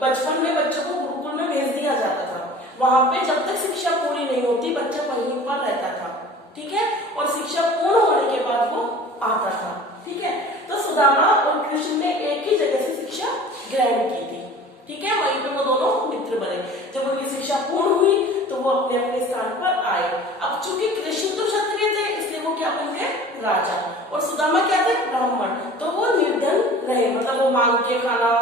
बचपन में बच्चों को गुरुकुल में भेज दिया जाता था। वहां पे जब तक शिक्षा पूरी नहीं होती बच्चा वहीं पर रहता था, ठीक है, और शिक्षा पूर्ण होने के बाद वो आता था, ठीक है। तो सुदामा और कृष्ण ने एक ही जगह से शिक्षा ग्रहण की थी, ठीक है, वहीं पे वो दोनों मित्र बने। जब उनकी शिक्षा पूर्ण हुई तो वो अपने अपने स्थान पर आए। अब चूंकि कृष्ण तो क्षत्रिय थे इसलिए वो क्या बन गए, राजा, और सुदामा क्या थे, ब्राह्मण, तो वो निर्धन रहे, मतलब वो मांग के खाना,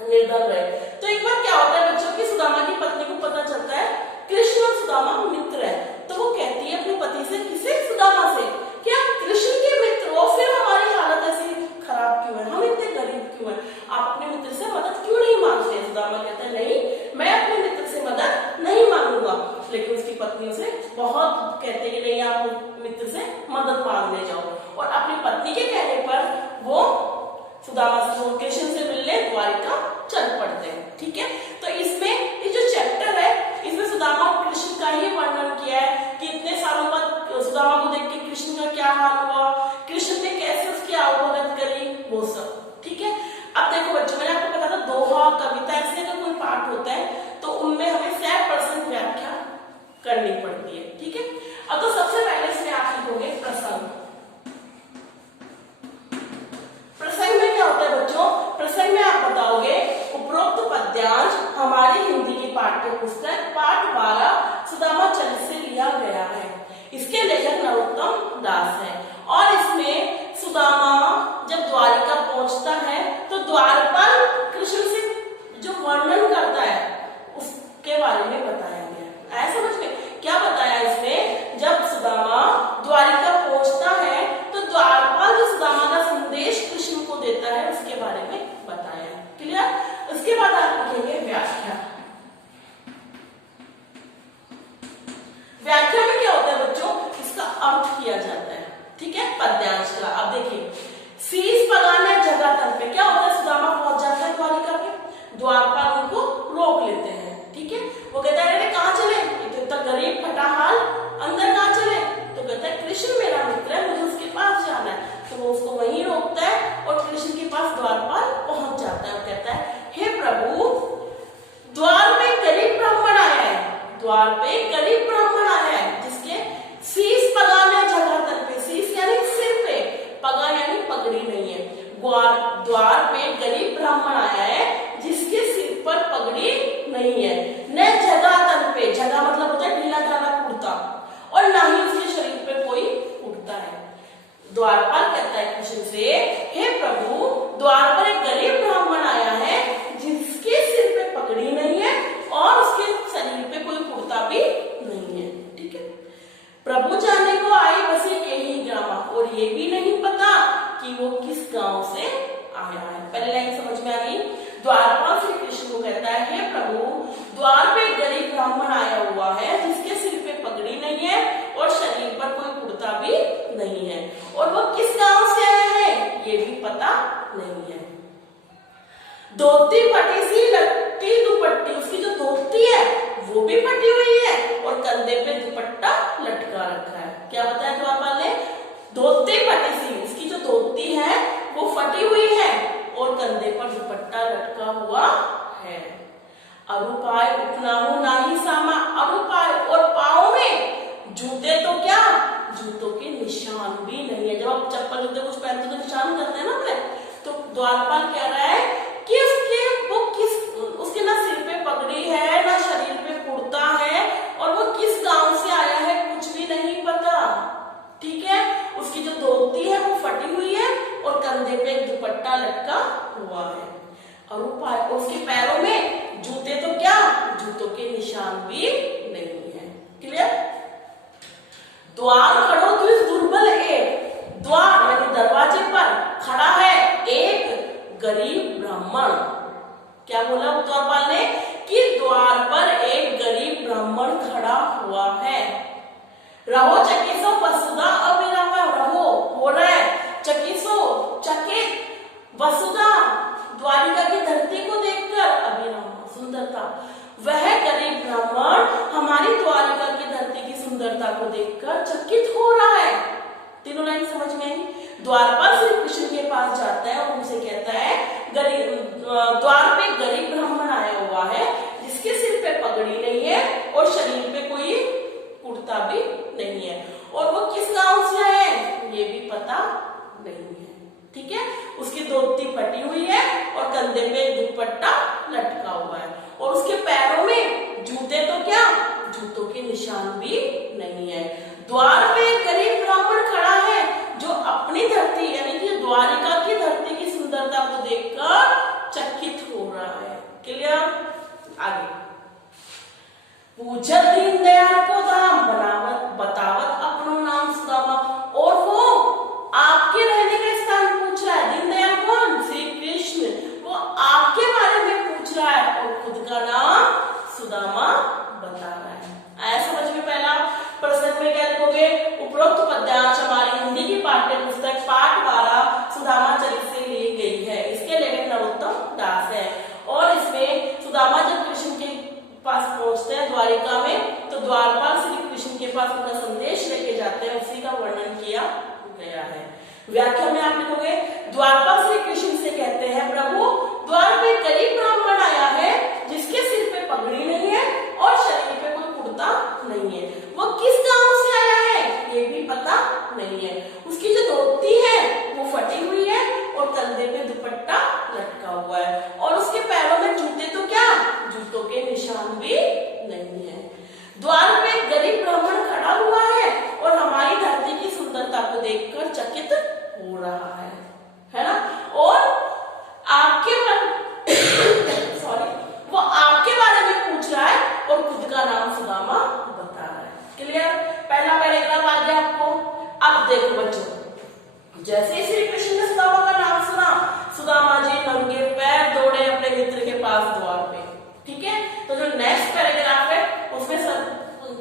निर्धन रहे। तो एक बार क्या होता है बच्चों की, सुदामा की पत्नी को पता चलता है कृष्ण और सुदामा मित्र है, तो वो कहती है अपने पति से, किसे, सुदामा से, क्या कृष्ण के मित्र हो, फिर हमारी हालत ऐसी खराब क्यों है, हम इतने गरीब क्यों हैं, आप अपने मित्र से मदद क्यों नहीं मांगते। सुदामा कहता है नहीं, मैं अपने मित्र से मदद नहीं मांगूंगा। लेकिन उसकी पत्नी उसे बहुत कहते कि नहीं, आप मित्र से मदद मांगने जाओ, और अपनी पत्नी के कहने पर वो सुदामा से कृष्ण से मिलने द्वारिका चल पड़ते हैं, ठीक है। तो इसमें ये जो चैप्टर है इसमें सुदामा और कृष्ण का ही वर्णन किया है कि इतने सालों बाद सुदामा को देख के कृष्ण का क्या हाल हुआ, कृष्ण ने कैसे उसकी आवभगत करी, वो सब, ठीक है। अब देखो बच्चों, मैंने आपको बताया था दोहा, कविता, ऐसे का कोई पाठ होता है तो उनमें हमें 100% व्याख्या करनी पड़ती है, ठीक है। अब तो सबसे पहले इसमें आप लिखोगे प्रसंग। प्रसंग में क्या होता है बच्चों, प्रसंग में आप बताओगे उपरोक्त पद्यांश हमारी हिंदी की पाठ्य पुस्तक पाठ 12 सुदामा चरित से लिया गया है। इसके लेखक नरोत्तम दास है, और इसमें सुदामा जब द्वारिका पहुंचता है तो द्वारपाल कृष्ण से जो वर्णन करता है उसके बारे में बताया गया है। समझ में क्या बताया इसमें, जब सुदामा द्वारिका पहुंचता है तो द्वारपाल जो सुदामा का संदेश कृष्ण को देता है उसके बारे में बताया है, क्लियर। उसके बाद आप लिखेंगे व्याख्या। व्याख्या में क्या होता है बच्चों, इसका अर्थ किया जाता है, ठीक है, पद्यांश का। अब देखिए, शीश पगाने जगह तल पे क्या होता है, सुदामा पहुंच जाता है द्वारिका पे, द्वारपाल उनको रोक लेते हैं, ठीक है। वो कहता है अरे कहाँ चले, इतना गरीब फटा हाल, अंदर कहाँ चले, तो कहता है कृष्ण मेरा मित्र है, मुझे उसके पास जाना है। तो वो उसको वहीं रोकता है और कृष्ण के पास द्वारपाल पहुंच जाता है और कहता है हे प्रभु, द्वार पे गरीब ब्राह्मण आया है, द्वार पे गरीब ब्राह्मण आया है जिसके शीश पगाने जगह तल पे, शीश यानी सिर पे, पगा यानी पगड़ी नहीं है, द्वार पे गरीब ब्राह्मण आया है जिसके सिर पर पगड़ी नहीं है, न जगह तल पे, जगह मतलब होता है ढीला ढाला कुर्ता, और ना ही उसके शरीर पे कोई कुर्ता है। द्वारपाल कहता है कृष्ण से हे प्रभु, द्वार पर एक गरीब ब्राह्मण आया है जिसके सिर पे पगड़ी नहीं है और उसके शरीर पे कोई कुर्ता भी नहीं है, ठीक है। प्रभु जाने को आए बस एक यही ग्राम, और ये भी नहीं पता कि वो किस गांव से आया है। पहले लाइन समझ में आ गई। द्वारपाल श्री कृष्ण को कहता है हे प्रभु, द्वार पे एक गरीब ब्राह्मण आया हुआ है जिसके सिर पे पगड़ी नहीं है और शरीर पर कोई कुर्ता भी नहीं है, और वो किस गांव से आया है ये भी पता नहीं है। धोती फटी सी, लट्टी दुपट्टी, उसकी जो धोती है वो भी फटी हुई है और कंधे पे दुपट्टा लटका रखा है। क्या बताया द्वारपाल ने, धोती फटी सी, उसकी जो धोती है वो फटी हुई है और कंधे पर दुपट्टा लटका हुआ है। अरुपाय उपनाहु नाही सामा, अरुपाय, और पाँव में जूते तो क्या, जूतों के निशान भी नहीं है। जब आप चप्पल जूते कुछ पहनते तो निशान करते हैं ना अपने, तो द्वारपाल कह रहा है कि उसके ना सिर पे पगड़ी है ना शरीर पे कुर्ता है, और वो किस गांव से आया है कुछ भी नहीं पता, ठीक है। उसकी जो धोती है वो फटी हुई है और कंधे पे एक दुपट्टा लटका हुआ है, और उसके पैरों में जूते तो क्या, जूतों के निशान भी नहीं है, क्लियर। द्वार खड़ो द्विज दुर्बल एक, द्वार यानी दरवाजे पर खड़ा है एक गरीब ब्राह्मण। क्या बोला द्वारपाल ने कि द्वार पर एक गरीब ब्राह्मण खड़ा हुआ है। रहो चकिसो वसुधा अविरामा, रहो हो रहा है चकिसो चकित, वसुधा द्वारिका की धरती को देखकर, अविरामा सुंदरता, वह गरीब ब्राह्मण हमारी द्वारिका की धरती की सुंदरता को देखकर चकित हो रहा है, तीनों लाइन समझ में आई। द्वारपाल श्री कृष्ण के पास जाता है और उनसे कहता है द्वार पे गरीब ब्राह्मण आया हुआ है जिसके सिर पे पगड़ी नहीं है और शरीर पे कोई कुर्ता भी नहीं है, और वो किस गांव से है ये भी पता नहीं है। ठीक है, उसकी धोती फटी हुई है और कंधे पे दुपट्टा लटका हुआ है, और उसके पैरों में जूते तो क्या, जूतों के निशान भी नहीं है। द्वार पे गरीब ब्राह्मण खड़ा है जो अपनी धरती यानी कि द्वारिका की धरती की सुंदरता को देखकर चकित हो रहा है। क्लियर? आगे पूछत दीनदयाल को दाम बतावत अपनो नाम सुदामा, और वो आपके रहने का स्थान पूछ रहा है। दीनदयाल कौन? श्री कृष्ण। वो आपके बारे में पूछ रहा है और खुद का नाम सुदामा बता रहा है। आया समझ में? पहला प्रश्न में क्या लिखोगे? उपरोक्त पद्यांश हमारी हिंदी की पाठ्य पुस्तक पाठ 12 सुदामा चरित से ली गई है। इसके लेखक नरोत्तम दास है, और इसमें सुदामा जब कृष्ण के पास पहुंचते हैं द्वारिका में, तो द्वारपाल श्री कृष्ण के पास उनका संदेश लेके जाते हैं, उसी का वर्णन किया गया है। व्याख्या में आप लिखोगे द्वारपाल श्री कृष्ण से कहते हैं, प्रभु द्वार पे गरीब ब्राह्मण आया है जिसके सिर पे पगड़ी नहीं है और शरीर पे कोई कुर्ता नहीं है। वो किस गांव से आया है ये भी पता नहीं है। उसकी जो धोती है वो फटी हुई है और कंधे पे दुपट्टा लटका हुआ है, और उसके पैरों में जूते तो क्या, जूतों के निशान भी नहीं है। द्वार पे गरीब ब्राह्मण खड़ा हुआ है और हमारी धरती की सुंदरता को देखकर चकित हो रहा है ना? और आपके वो आपके बारे में पूछ रहा है और खुद का नाम सुदामा बता रहा है। क्लियर? पहला पैराग्राफ आ गया आपको। अब देखो बच्चों, जैसे ही श्री कृष्ण ने सुदामा का नाम सुना, सुदामा जी नंगे पैर दौड़े अपने मित्र के पास द्वार पे। ठीक है, तो जो नेक्स्ट पैराग्राफ है उसमें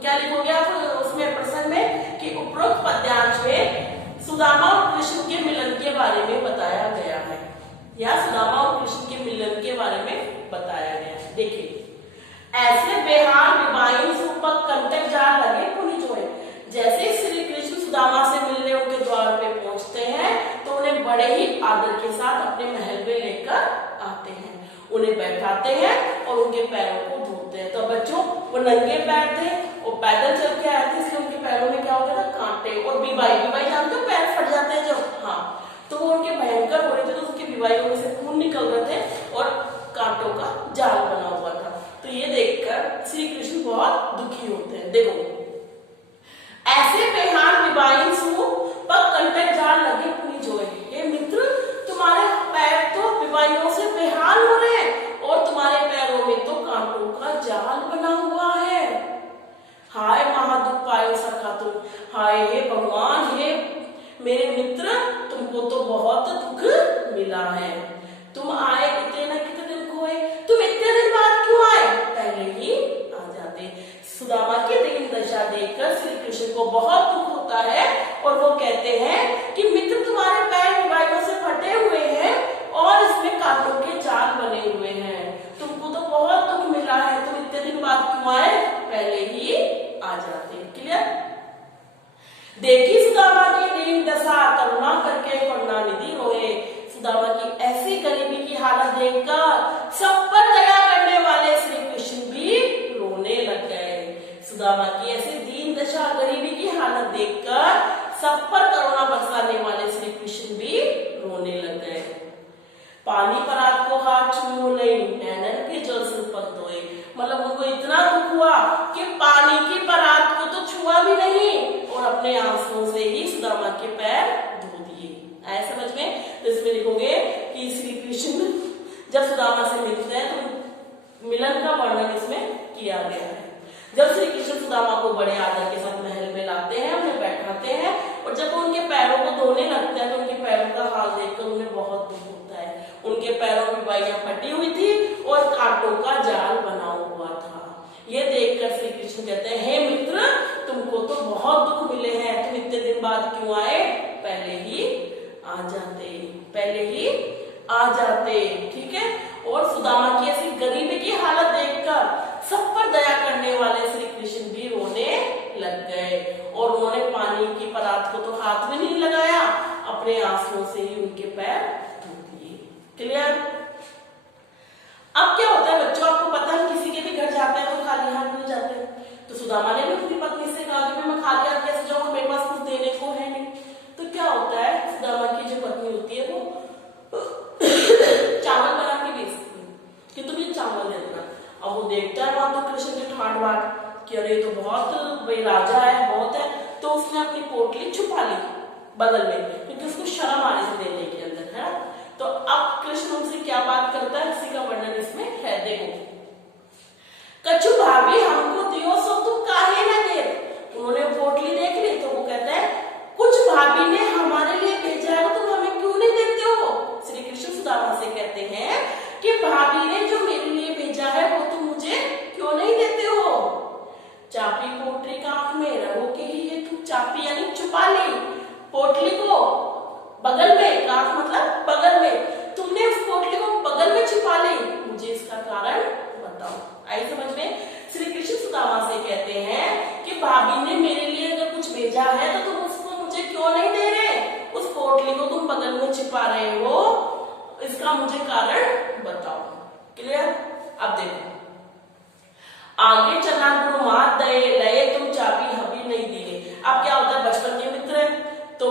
क्या लिखोगे आप उसमें प्रश्न में कि उपरोक्त पद्यांश में सुदामा और कृष्ण के मिलन के बारे में बताया गया है, या सुदामा और कृष्ण के मिलन के बारे में बताया गया है। देखिए, ऐसे बेहाल विवाहिन सुपक कंटक जार लगे पुनि जोए। जैसे श्री कृष्ण सुदामा से मिलने उनके द्वार पे पहुंचते हैं तो उन्हें बड़े ही आदर के साथ अपने महल में लेकर आते हैं, उन्हें बैठाते हैं और उनके पैरों को धोते हैं। तो बच्चों वो नंगे पैर थे, वो पैदल चल के आए थे, इसलिए उनके पैरों में क्या हो गया था, कांटे। और बीबाई जानते हो पैर फट जाते हैं जब, हाँ, तो वो उनके भयंकर हो रहे थे, तो उसकी बीबाइयों में से खून निकल रहे थे और कांटों का जाल बना हुआ था। तो ये देखकर श्री कृष्ण बहुत दुखी होते हैं। देखो, ऐसे बेहाल विवाहिन सुपक कंटक जाल लगे पुनि जोए। ये मित्र, तुम्हारे पैर तो विवाहियों से बेहाल हो रहे हैं और तुम्हारे पैरों में तो कांटों का जाल बना हुआ है। हाय महादुख पायो सखा तुम, हाय हे भगवान, हे मेरे मित्र, तुमको तो बहुत दुख मिला है। तुम आए इतने न कितने दिन को है, तुम इतने दिन बाद क्यों आए, पहले ही आ जाते। सुदामा की दीन दशा देखकर श्री कृष्ण को बहुत दुख होता है और वो कहते हैं कि मित्र, तुम्हारे पैर विवाहियों से फटे हुए हैं और इसमें कांटों के जाल बने हुए हैं, तुमको तो बहुत दुख मिला है, तुम इतने दिन बाद क्यों आए, पहले ही आ जाते। क्लियर? देखी सुदामा की दीन दशा, करुणा करके करुणानिधि रोए। सुदामा की ऐसी गरीबी की हालत देखकर सब पर दया करने वाले श्री कृष्ण भी रोने लग गए। सुदामा की ऐसी दीन दशा, गरीबी की हालत देखकर सब पर करुणा बरसाने वाले श्री कृष्ण भी रोने लग गए। पानी परात को हाथ छू नहीं, नैनन के जल से पग धोए। मतलब उनको इतना दुख हुआ कि पानी की परात को तो छुआ भी नहीं और अपने आंसुओं से ही सुदामा के पैर धो दिए। ऐसे समझ में? तो इसमें लिखोगे कि श्री कृष्ण जब सुदामा से मिलते हैं तो मिलन का वर्णन इसमें किया गया है। जब श्री कृष्ण सुदामा को बड़े आदर के साथ महल में लाते हैं, उन्हें बैठाते हैं, और जब वो उनके पैरों को धोने लगते हैं तो उनके पैरों का हाल देखकर उन्हें बहुत दुख होता है। उनके पैरों की बाइयां फटी हुई थी और कांटों का जाल बना हुआ था। ये देखकर श्री कृष्ण कहते हैं, हे मित्र, तुमको तो बहुत दुख मिले हैं, तुम इतने दिन बाद क्यों आए, पहले ही आ जाते, पहले ही आ जाते। ठीक है? और सुदामा की ऐसी गरीबी की हालत देखकर सब पर दया करने वाले श्री कृष्ण भी रोने लग गए और उन्होंने पानी की परात को तो हाथ में नहीं अपने आंसुओं से ही उनके पैर धो दिए। क्लियर? अब क्या होता है बच्चों, आपको पता है किसी के भी घर जाते हैं तो खाली हाथ नहीं जाते हैं। तो सुदामा ने भी अपनी पत्नी से कहा कि मैं खाली हाथ कैसे जाऊं, मेरे पास कुछ देने को है नहीं। तो क्या होता है, सुदामा की जो पत्नी होती है वो चावल बना के बेचती है कि तुम ये चावल दे देना। अब वो देखता है वहां तो कृष्ण की ठाट बाट कि अरे तो बहुत भाई राजा है, बहुत है। तो उसने अपनी पोटली छुपा ली बगल में, क्योंकि उसको शर्म आ रही थी देने के अंदर, है। तो अब कृष्ण उनसे क्या बात करता है, इसी का वर्णन इसमें है। देखो, कछु भाभी हमको दियो सो तुम काहे न दे। उन्होंने पोटली देख ली तो वो कहते हैं कुछ भाभी ने हमारे लिए भेजा है तुम हमें क्यों नहीं देते हो। श्री कृष्ण सुदामा से कहते हैं कि भाभी ने जो मेरे लिए भेजा है वो तुम मुझे क्यों नहीं देते हो। चापी पोटली का आंख में रहो के लिए तुम चापी यानी छुपा ली पोटली को बगल में, काख मतलब बगल में, तुमने उस पोटली को बगल में छुपा ली, मुझे इसका कारण बताओ। आई समझ में? श्री कृष्ण सुदामा से कहते हैं कि भाभी ने मेरे लिए अगर कुछ भेजा है तो तुम उसको मुझे क्यों नहीं दे रहे, उस पोटली को तुम बगल में छिपा रहे हो, इसका मुझे कारण बताओ। क्लियर? अब देखो आगे चला, गुरु मात दे लये तुम चाबी हबी नहीं दिए। अब क्या होता है, बचपन के मित्र है तो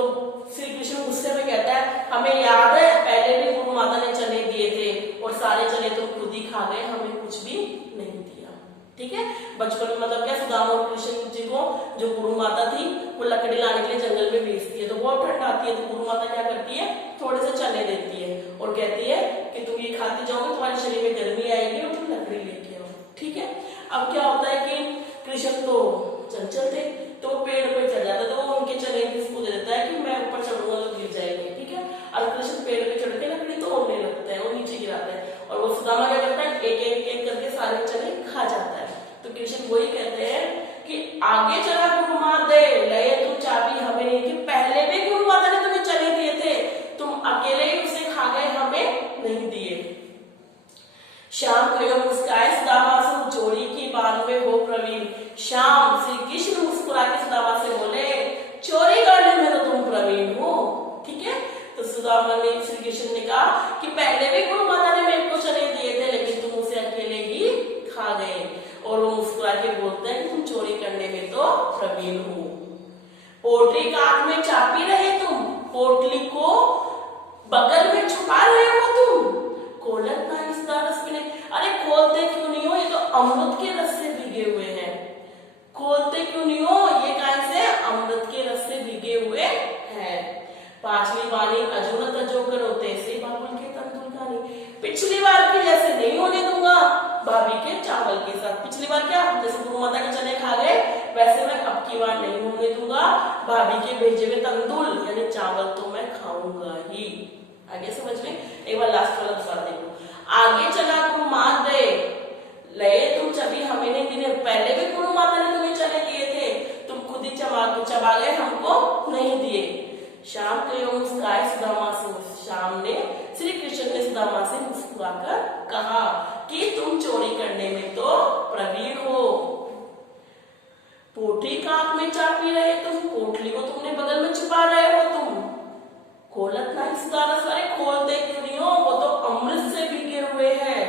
श्री कृष्ण गुस्से में कहता है हमें याद है पहले भी गुरु माता ने चने दिए थे और सारे चने तुम खुद ही खा गए, हमें कुछ भी नहीं दिया। ठीक है, बचपन में मतलब क्या, सुदामा और कृष्ण जी को जो गुरु माता थी वो लकड़ी लाने के लिए जंगल में भेजती है, तो बहुत ठंड आती है तो गुरु माता क्या करती है, थोड़े से चने देती है और कहती है कि तुम ये खाते जाओगे तुम्हारे शरीर में गर्मी आएगी और तुम लकड़ी लेके आओ। ठीक है, अब क्या होता है कि कृष्ण तो चंचल थे तो पेड़ पे चढ़ जाता, तो वो उनके चने किसको दे देता है कि मैं ऊपर चढ़ूंगा तो गिर जाएंगे। ठीक है, और कृष्ण पेड़ पे चढ़ के लकड़ी तोड़ने लगता है, वो नीचे गिराता है और वो सुदामा क्या करता है, एक एक एक करके सारे चने खा जाता है। तो कृष्ण वही कहते हैं कि आगे चला गुरु माता दे लये तुम चाबी हमें नहीं, कि पहले भी गुरु माता ने तुम्हें चने दिए थे, तुम अकेले ही उसे खा गए, हमें नहीं दिए। श्याम को मुस्काए सुदामा से चोरी की बात में हो प्रवीण। श्याम श्री कृष्ण मुस्कुरा के सुदामा से बोले चोरी करने में तो तुम प्रवीण हो। ठीक है, तो सुदामा ने, श्री कृष्ण ने कहा कि पहले भी गुरु माता ने मेरे को चने दिए थे लेकिन तुम उसे अकेले ही खा गए। और वो मुस्कुरा के बोलते हैं कि तुम चोरी करने में तो प्रवीण हो। पोटली काट में चापी रहे तुम, पोटली को बगल में छुपा रहे हो तुम, खोलत ना इस रस में। अरे खोलते क्यों नहीं हो, ये तो अमृत के रस से भीगे हुए हैं। खोलते क्यों नहीं हो, ये कहां से, अमृत के रस से भीगे हुए हैं। पांचवी वाणी अजून तजोकर होते से बाबुल के तंदुल खानी। पिछली बार की जैसे नहीं होने दूंगा भाभी के चावल के साथ। पिछली बार क्या, जैसे गुरु माता के चने खा गए वैसे मैं अब की बार नहीं होने दूंगा, भाभी के भेजे हुए तंदुल यानी चावल तो मैं खाऊंगा ही। आगे समझ में? एक बार लास्ट वाला दोबारा देखो। आगे चला गुरु मात दे लये तुम चबी हमें नहीं दिए, पहले भी गुरु माता ने तुम्हें चने दिए थे, तुम खुद ही चबा गए, हमको नहीं दिए। श्याम को मुस्काए सुदामा से, श्याम ने, श्री कृष्ण ने सुदामा से मुस्कुराकर कहा कि तुम चोरी करने में तो प्रवीण हो। पोटली काट में चापी रहे तुम, पोटली को तुमने बगल में छुपा रहे हो तुम, खोलत ना इस दारस वाले, खोलते क्यों नहीं हो, वो तो अमृत से भीगे हुए हैं।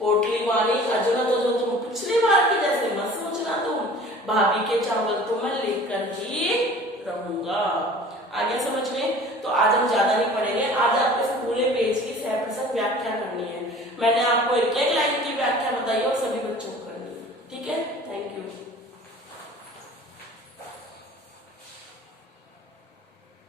पोटली वाली अजून तो जो तुम पिछली बार की जैसे मत सोचना, तुम भाभी के चावल तो मैं लेकर ही रहूंगा। आगे समझ में? तो आज हम ज्यादा नहीं पढ़ेंगे, आज आपको इस पूरे पेज की 100% व्याख्या करनी है। मैंने आपको एक एक लाइन की व्याख्या बताई और सभी बच्चों